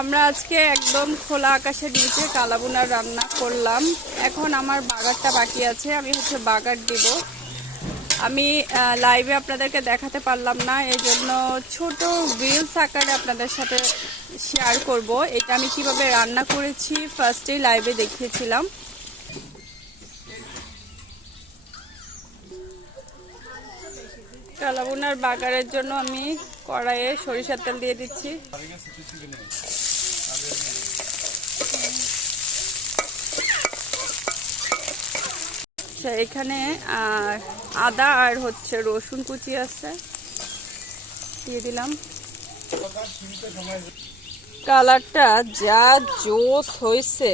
আমরা আজকে একদম খোলা আকাশের নিচে কালাভুনা রান্না করলাম। এখন আমার বাগারটা বাকি আছে, আমি বাগার দিব। আমি লাইভে আপনাদেরকে দেখাতে পারলাম না, এই জন্য ছোট রিলস আকারে আপনাদের সাথে শেয়ার করব। এটা আমি কিভাবে রান্না করেছি ফার্স্টেই লাইভে দেখিয়েছিলাম। কালাভুনার বাগারের জন্য আমি কড়াইয়ে সরিষার তেল দিয়ে দিচ্ছি। এখানে আদা আর রসুন কুচি আছে, দিয়ে দিলাম। কালারটা যা জোস হয়েছে,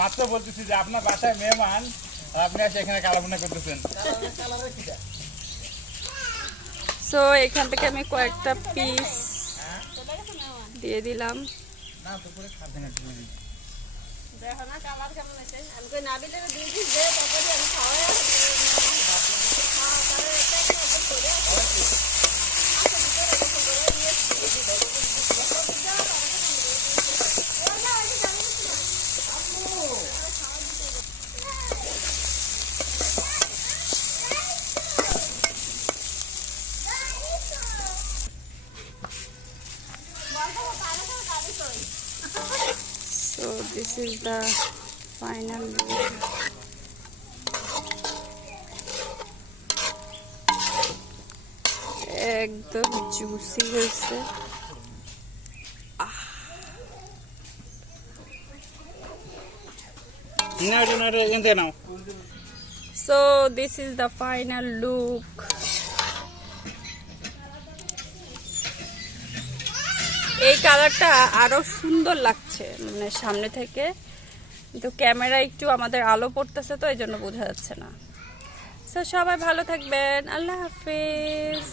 মাত্র বলতেছি যে আপনার বাসায় মেহমান, আপনি এসে এখানে কালাভুনা করতেছেন। সো এখান থেকে আমি কয়েকটা পিস দিয়ে দিলাম। So this is the final look. একদম জুসি হয়েছে। So this is the final look. এই কালারটা আরো সুন্দর লাগছে মানে সামনে থেকে, কিন্তু ক্যামেরা একটু আমাদের আলো পড়তেছে তো এই জন্য বোঝা যাচ্ছে না। সো সবাই ভালো থাকবেন, আল্লাহ হাফেজ।